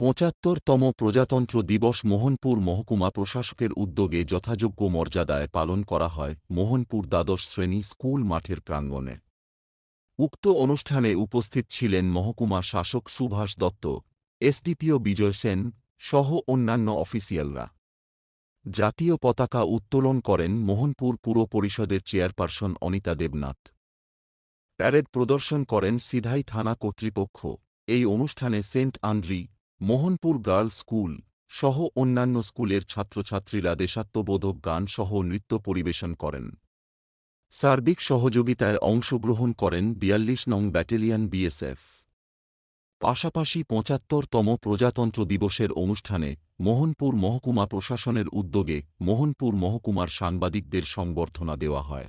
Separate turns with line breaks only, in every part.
পঁচাত্তরতম প্রজাতন্ত্র দিবস মোহনপুর মহকুমা প্রশাসকের উদ্যোগে যথাযোগ্য মর্যাদায় পালন করা হয় মোহনপুর দ্বাদশ শ্রেণি স্কুল মাঠের প্রাঙ্গণে। উক্ত অনুষ্ঠানে উপস্থিত ছিলেন মহকুমা শাসক সুভাষ দত্ত, এসডিপিও বিজয় সেন সহ অন্যান্য অফিসিয়ালরা। জাতীয় পতাকা উত্তোলন করেন মোহনপুর পুর পরিষদের চেয়ারপারসন অনিতা দেবনাথ। প্যারেড প্রদর্শন করেন সিধাই থানা কর্তৃপক্ষ। এই অনুষ্ঠানে saint Andrew Mohanpur girls school সহ অন্যান্য স্কুলের ছাত্রছাত্রীরা দেশাত্মবোধক গান সহ নৃত্য পরিবেশন করেন। সার্বিক সহযোগিতায় অংশগ্রহণ করেন বিয়াল্লিশ নং ব্যাটেলিয়ান বিএসএফ। পাশাপাশি পঁচাত্তরতম প্রজাতন্ত্র দিবসের অনুষ্ঠানে মোহনপুর মহকুমা প্রশাসনের উদ্যোগে মোহনপুর মহকুমার সাংবাদিকদের সংবর্ধনা দেওয়া হয়।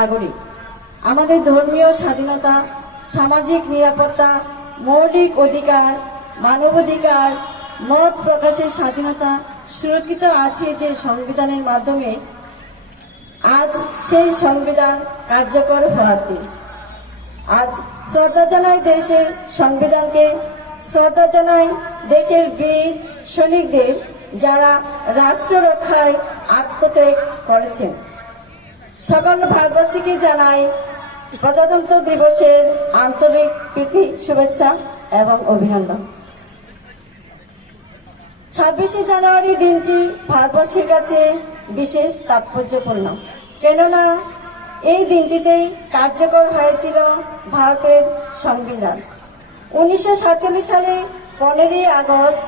নাগরিক। আমাদের ধর্মীয় স্বাধীনতা, সামাজিক নিরাপত্তা, মৌলিক অধিকার, মানবাধিকার, মত প্রকাশের স্বাধীনতা সুরক্ষিত আছে যে সংবিধানের মাধ্যমে, আজ সেই সংবিধান কার্যকর হওয়ার দিন। আজ শ্রদ্ধা জানাই দেশের সংবিধানকে, শ্রদ্ধা জানাই দেশের বীর সৈনিকদের যারা রাষ্ট্র রক্ষায় আত্মত্যাগ করেছেন। সকল ভারতবাসীকে জানাই প্রজাতন্ত্র দিবসের আন্তরিক প্রীতি, শুভেচ্ছা এবং অভিনন্দন। ছাব্বিশে জানুয়ারি দিনটি ভারতবাসীর কাছে বিশেষ তাৎপর্যপূর্ণ। কেননা, এই দিনটিতেই কার্যকর হয়েছিল ভারতের সংবিধান। উনিশশো সাতচল্লিশ সালে পনেরোই আগস্ট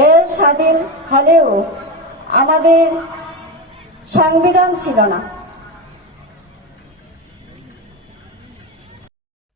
দেশ স্বাধীন হলেও আমাদের সংবিধান ছিল না।